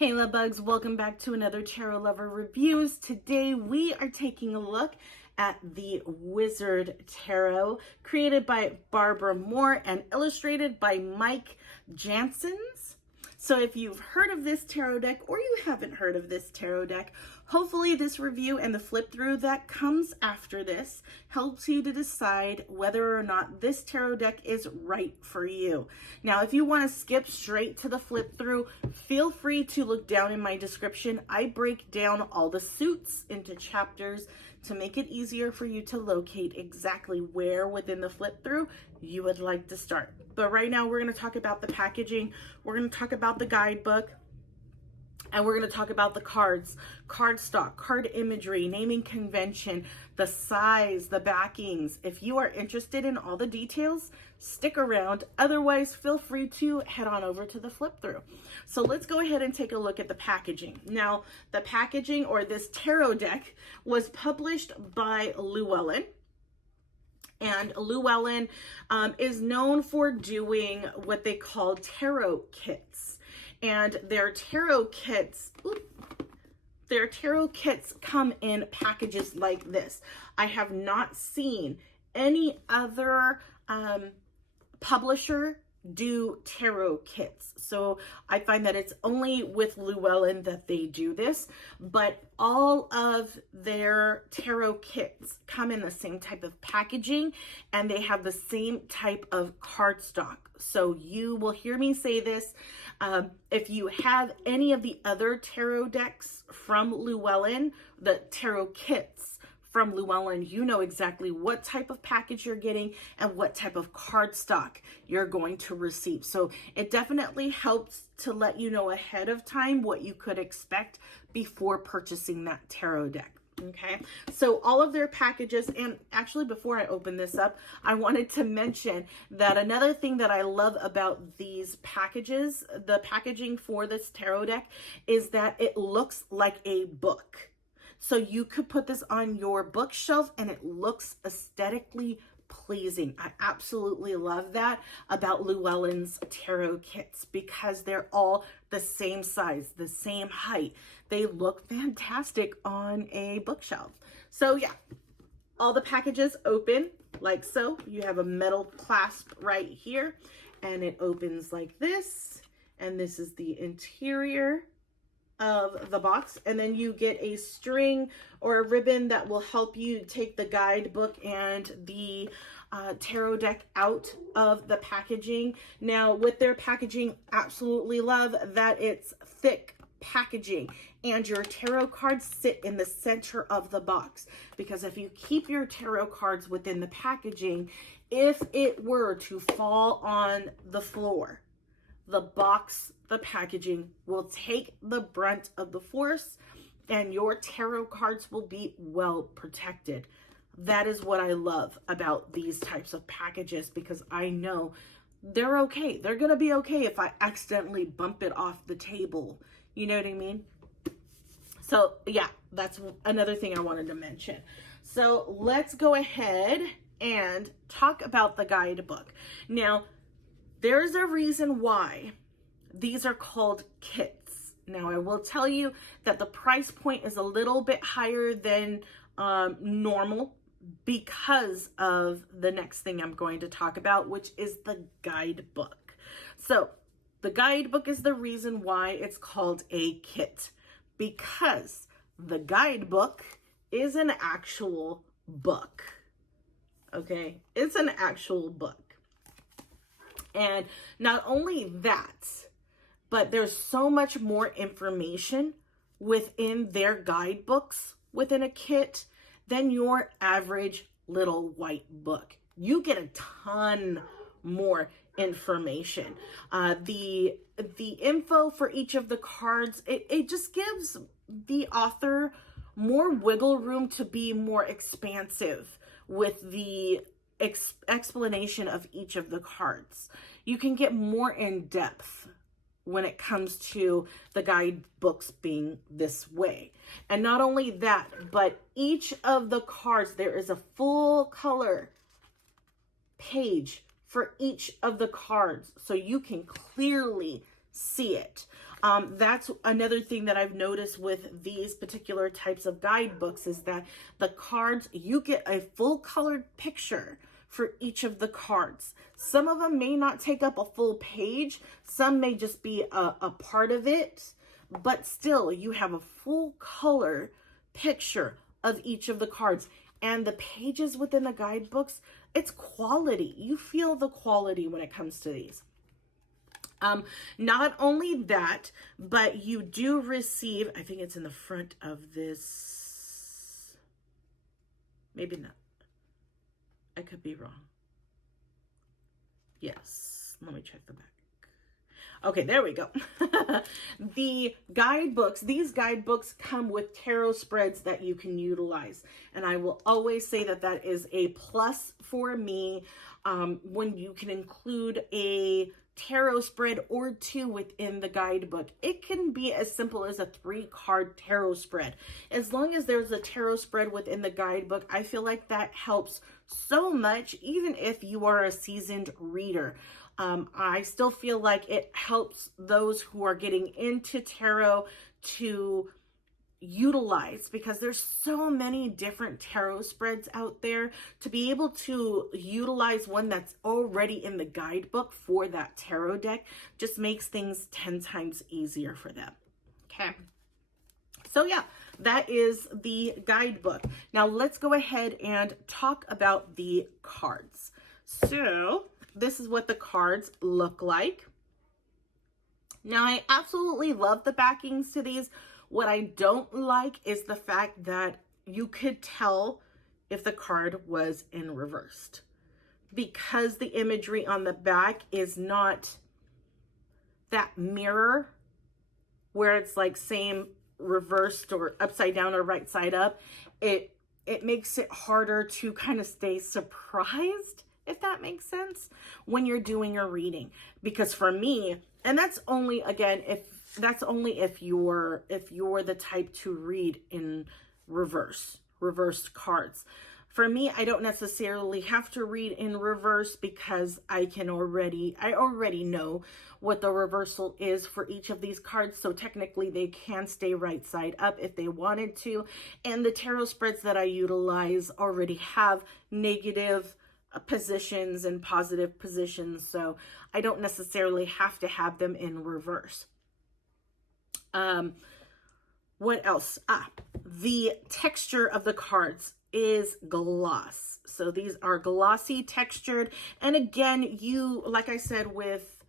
Hey love bugs, welcome back to another Tarot Lover Reviews. Today we are taking a look at the Wizard Tarot, created by Barbara Moore and illustrated by Mike Janssens. So if you've heard of this tarot deck or you haven't heard of this tarot deck, hopefully this review and the flip through that comes after this helps you to decide whether or not this tarot deck is right for you. Now, if you want to skip straight to the flip through, feel free to look down in my description. I break down all the suits into chapters to make it easier for you to locate exactly where within the flip through you would like to start. But right now we're going to talk about the packaging, we're going to talk about the guidebook, and we're going to talk about the cards, cardstock, card imagery, naming convention, the size, the backings. If you are interested in all the details, stick around. Otherwise, feel free to head on over to the flip through. So let's go ahead and take a look at the packaging. Now, the packaging, or this tarot deck, was published by Llewellyn. And Llewellyn is known for doing what they call tarot kits. And their tarot kits, come in packages like this. I have not seen any other publisher do tarot kits. So I find that it's only with Llewellyn that they do this, but all of their tarot kits come in the same type of packaging and they have the same type of cardstock. So you will hear me say this. If you have any of the other tarot decks from Llewellyn, the tarot kits from Llewellyn, you know exactly what type of package you're getting and what type of cardstock you're going to receive. So it definitely helps to let you know ahead of time what you could expect before purchasing that tarot deck. Okay, so all of their packages, and actually before I open this up, I wanted to mention that another thing that I love about these packages, the packaging for this tarot deck, is that it looks like a book. So you could put this on your bookshelf and it looks aesthetically pleasing. I absolutely love that about Llewellyn's tarot kits because they're all the same size, the same height. They look fantastic on a bookshelf. So yeah, all the packages open like so. You have a metal clasp right here and it opens like this. And this is the interior of the box, and then you get a string or a ribbon that will help you take the guidebook and the tarot deck out of the packaging. Now with their packaging, absolutely love that it's thick packaging and your tarot cards sit in the center of the box, because if you keep your tarot cards within the packaging, if it were to fall on the floor, the box, the packaging will take the brunt of the force and your tarot cards will be well protected. That is what I love about these types of packages, because I know they're okay. They're going to be okay if I accidentally bump it off the table. You know what I mean? So yeah, that's another thing I wanted to mention. So let's go ahead and talk about the guidebook. Now, there's a reason why these are called kits. Now, I will tell you that the price point is a little bit higher than normal because of the next thing I'm going to talk about, which is the guidebook. So the guidebook is the reason why it's called a kit, because the guidebook is an actual book. Okay, it's an actual book. And not only that, but there's so much more information within their guidebooks within a kit than your average little white book. You get a ton more information. The info for each of the cards, it just gives the author more wiggle room to be more expansive with the explanation of each of the cards. You can get more in depth when it comes to the guidebooks being this way. And not only that, but each of the cards, there is a full color page for each of the cards, so you can clearly see it. That's another thing that I've noticed with these particular types of guidebooks is that the cards, you get a full colored picture for each of the cards. Some of them may not take up a full page. Some may just be a part of it, but still you have a full color picture of each of the cards. And the pages within the guidebooks, it's quality. You feel the quality when it comes to these. Not only that, but you do receive, I think it's in the front of this, maybe not. I could be wrong. Yes, let me check the back. Okay, there we go. The guidebooks, these guidebooks come with tarot spreads that you can utilize. And I will always say that that is a plus for me when you can include a tarot spread or two within the guidebook. It can be as simple as a 3-card tarot spread. As long as there's a tarot spread within the guidebook, I feel like that helps so much, even if you are a seasoned reader. I still feel like it helps those who are getting into tarot to utilize, because there's so many different tarot spreads out there. To be able to utilize one that's already in the guidebook for that tarot deck just makes things 10 times easier for them. Okay. So yeah, that is the guidebook. Now let's go ahead and talk about the cards. So this is what the cards look like. Now I absolutely love the backings to these. What I don't like is the fact that you could tell if the card was in reversed, because the imagery on the back is not that mirror where it's like same reversed or upside down or right side up. It makes it harder to kind of stay surprised, if that makes sense, when you're doing a reading. Because for me, and that's only, again, if you're the type to read in reversed cards. For me, I don't necessarily have to read in reverse, because I already know what the reversal is for each of these cards. So technically they can stay right side up if they wanted to. And the tarot spreads that I utilize already have negative positions and positive positions. So I don't necessarily have to have them in reverse. What else? The texture of the cards is gloss. So these are glossy textured. And again, like I said, with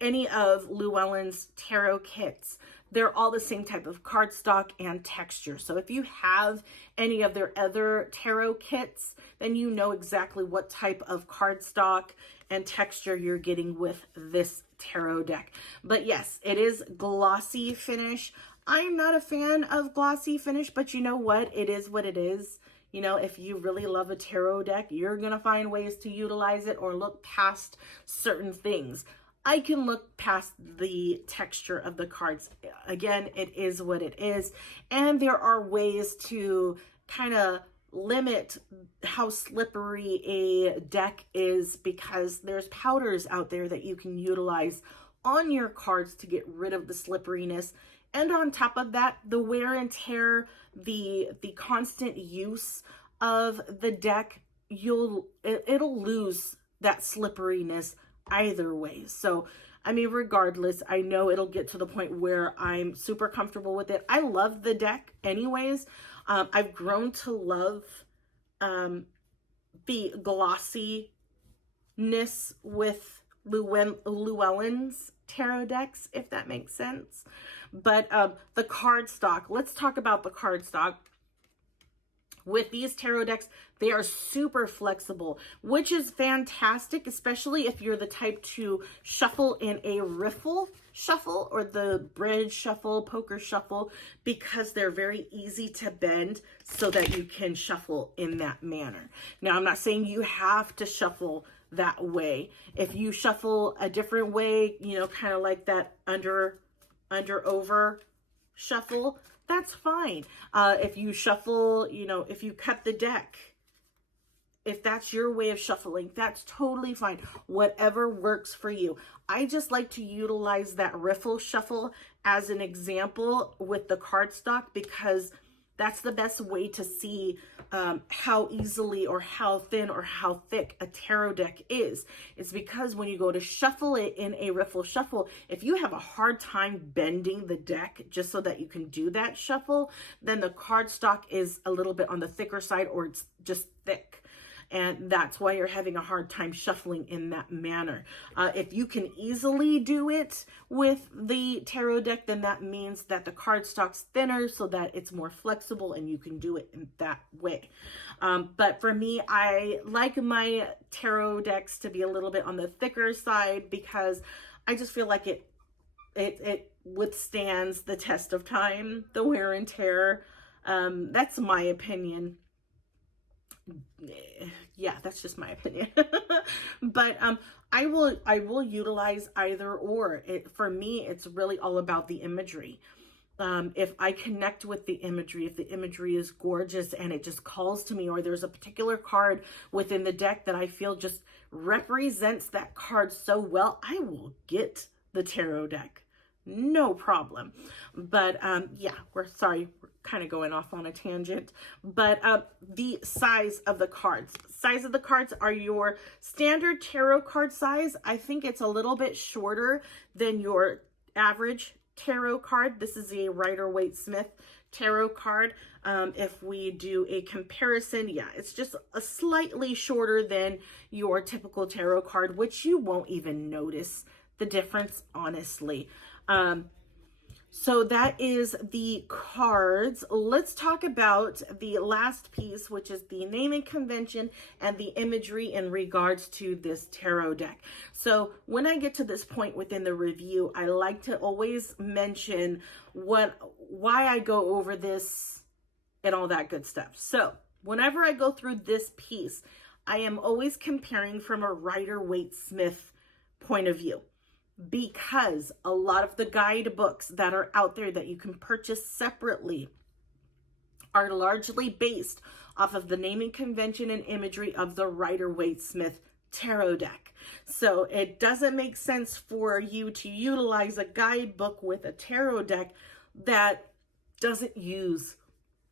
any of Llewellyn's tarot kits, they're all the same type of cardstock and texture. So if you have any of their other tarot kits, then you know exactly what type of cardstock and texture you're getting with this tarot deck. But yes, it is glossy finish. I'm not a fan of glossy finish, but you know what? It is what it is. You know, if you really love a tarot deck, you're going to find ways to utilize it or look past certain things. I can look past the texture of the cards. Again, it is what it is. And there are ways to kind of limit how slippery a deck is, because there's powders out there that you can utilize on your cards to get rid of the slipperiness. And on top of that, the wear and tear, the constant use of the deck, it'll lose that slipperiness either way. So, I mean, regardless, I know it'll get to the point where I'm super comfortable with it. I love the deck anyways. I've grown to love the glossiness with Llewellyn's tarot decks, if that makes sense. But the cardstock, let's talk about the cardstock. With these tarot decks, they are super flexible, which is fantastic, especially if you're the type to shuffle in a riffle shuffle or the bridge shuffle, poker shuffle, because they're very easy to bend so that you can shuffle in that manner. Now, I'm not saying you have to shuffle that way. If you shuffle a different way, you know, kind of like that under over shuffle, that's fine. If you shuffle, you know, if you cut the deck, if that's your way of shuffling, that's totally fine. Whatever works for you. I just like to utilize that riffle shuffle as an example with the cardstock, because that's the best way to see how easily or how thin or how thick a tarot deck is. It's because when you go to shuffle it in a riffle shuffle, if you have a hard time bending the deck just so that you can do that shuffle, then the cardstock is a little bit on the thicker side, or it's just thick. And that's why you're having a hard time shuffling in that manner. If you can easily do it with the tarot deck, then that means that the cardstock's thinner so that it's more flexible and you can do it in that way. But for me, I like my tarot decks to be a little bit on the thicker side, because I just feel like it withstands the test of time, the wear and tear. That's my opinion. Yeah, that's just my opinion. But I will utilize either or. For me, it's really all about the imagery. If I connect with the imagery, if the imagery is gorgeous and it just calls to me, or there's a particular card within the deck that I feel just represents that card so well, I will get the tarot deck. No problem. But yeah, we're kind of going off on a tangent. But the size of the cards. Size of the cards are your standard tarot card size. I think it's a little bit shorter than your average tarot card. This is a Rider-Waite-Smith tarot card. If we do a comparison, yeah, it's just a slightly shorter than your typical tarot card, which you won't even notice the difference, honestly. So that is the cards. Let's talk about the last piece, which is the naming convention and the imagery in regards to this tarot deck. So when I get to this point within the review, I like to always mention why I go over this and all that good stuff. So whenever I go through this piece, I am always comparing from a Rider-Waite-Smith point of view, because a lot of the guidebooks that are out there that you can purchase separately are largely based off of the naming convention and imagery of the Rider-Waite-Smith tarot deck. So it doesn't make sense for you to utilize a guidebook with a tarot deck that doesn't use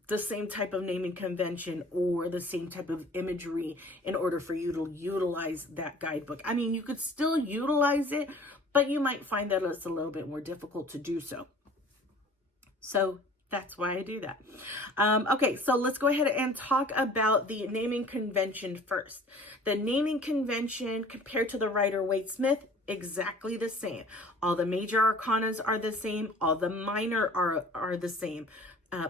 the same type of naming convention or the same type of imagery in order for you to utilize that guidebook. I mean, you could still utilize it, but you might find that it's a little bit more difficult to do so. So that's why I do that. Okay, so let's go ahead and talk about the naming convention first. The naming convention compared to the Rider-Waite-Smith, exactly the same. All the major arcanas are the same. All the minor are the same.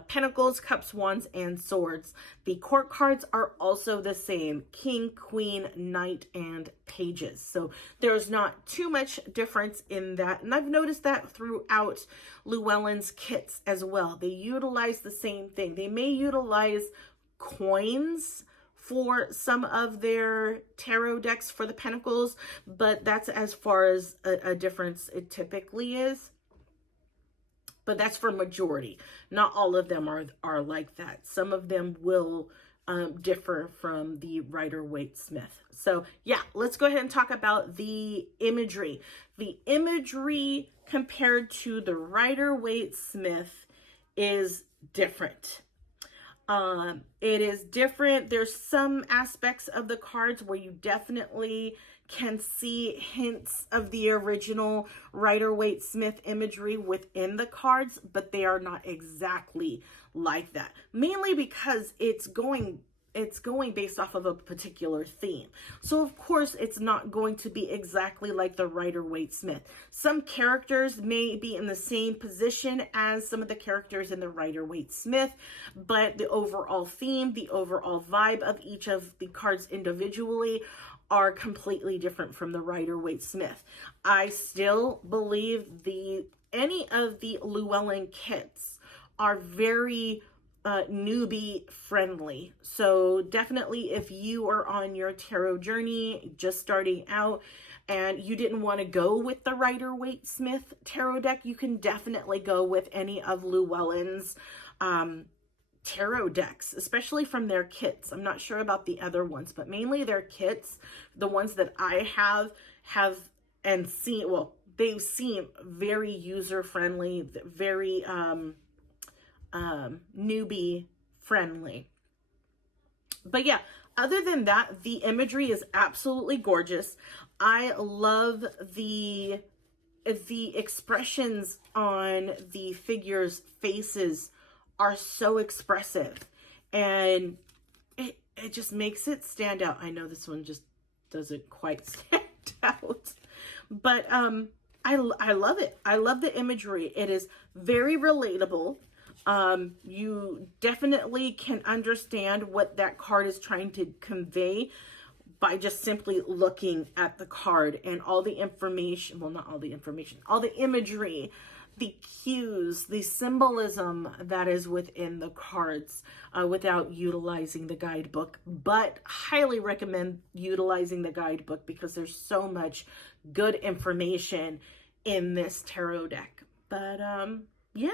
Pentacles, Cups, Wands, and Swords. The court cards are also the same. King, Queen, Knight, and Pages. So there's not too much difference in that. And I've noticed that throughout Llewellyn's kits as well. They utilize the same thing. They may utilize coins for some of their tarot decks for the Pentacles, but that's as far as a difference it typically is. But that's for majority. Not all of them are like that. Some of them will differ from the Rider-Waite-Smith. So yeah, let's go ahead and talk about the imagery. The imagery compared to the Rider-Waite-Smith is different. It is different. There's some aspects of the cards where you definitely can see hints of the original Rider-Waite-Smith imagery within the cards, but they are not exactly like that. Mainly because it's going based off of a particular theme. So of course it's not going to be exactly like the Rider-Waite-Smith. Some characters may be in the same position as some of the characters in the Rider-Waite-Smith, but the overall theme, the overall vibe of each of the cards individually are completely different from the Rider-Waite-Smith. I still believe any of the Llewellyn kits are very newbie friendly. So definitely if you are on your tarot journey, just starting out, and you didn't want to go with the Rider-Waite-Smith tarot deck, you can definitely go with any of Llewellyn's tarot decks, especially from their kits. I'm not sure about the other ones, but mainly their kits, the ones that I have and seen, well, they seem very user-friendly, very newbie friendly. But yeah, other than that, the imagery is absolutely gorgeous. I love the expressions on the figures' faces are so expressive, and it just makes it stand out. I know this one just doesn't quite stand out, but I love it. I love the imagery. It is very relatable. You definitely can understand what that card is trying to convey by just simply looking at the card and all the information. Well, not all the information, all the imagery, the cues, the symbolism that is within the cards without utilizing the guidebook. But highly recommend utilizing the guidebook because there's so much good information in this tarot deck. But yeah.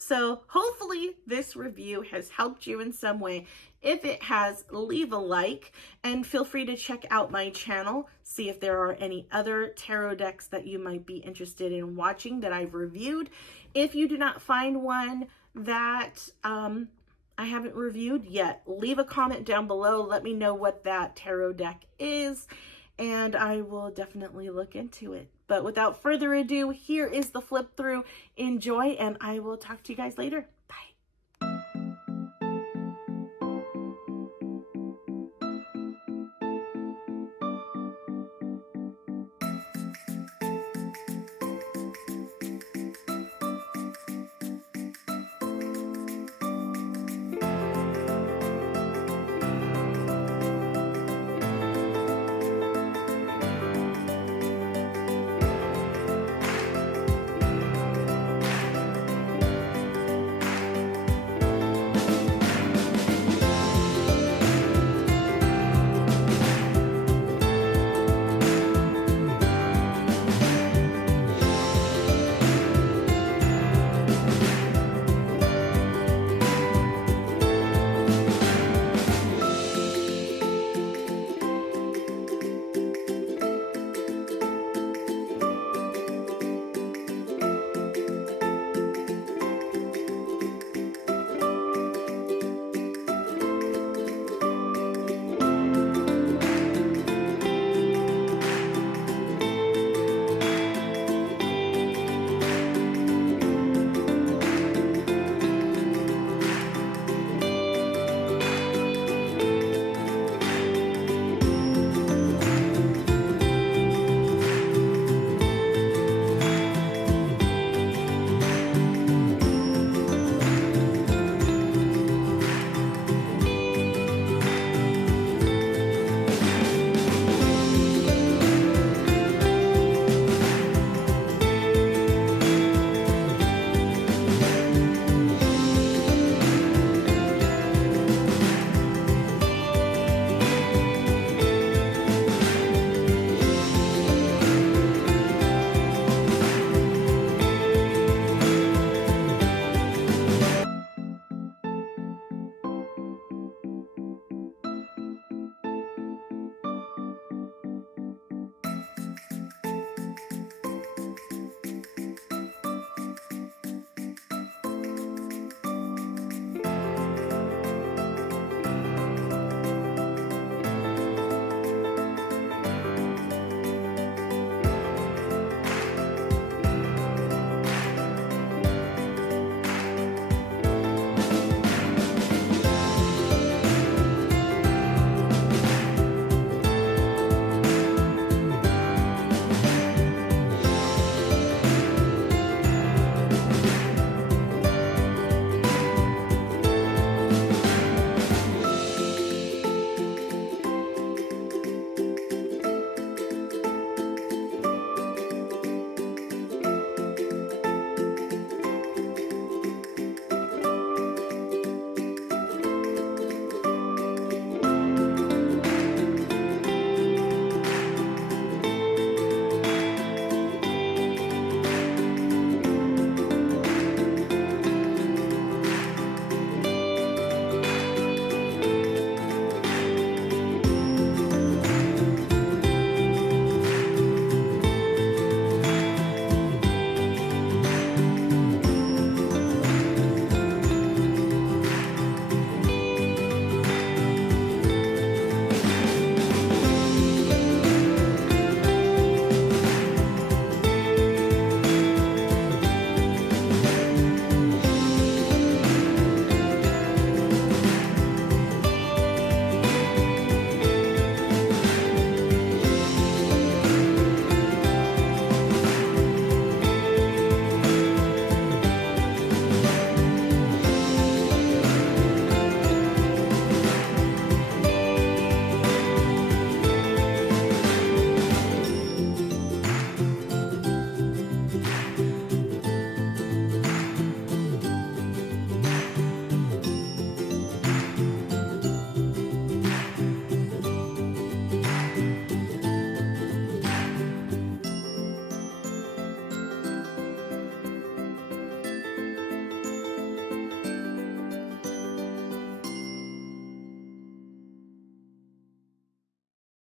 So hopefully this review has helped you in some way. If it has, leave a like and feel free to check out my channel. See if there are any other tarot decks that you might be interested in watching that I've reviewed. If you do not find one that I haven't reviewed yet, leave a comment down below. Let me know what that tarot deck is, and I will definitely look into it. But without further ado, here is the flip through. Enjoy, and I will talk to you guys later. Bye.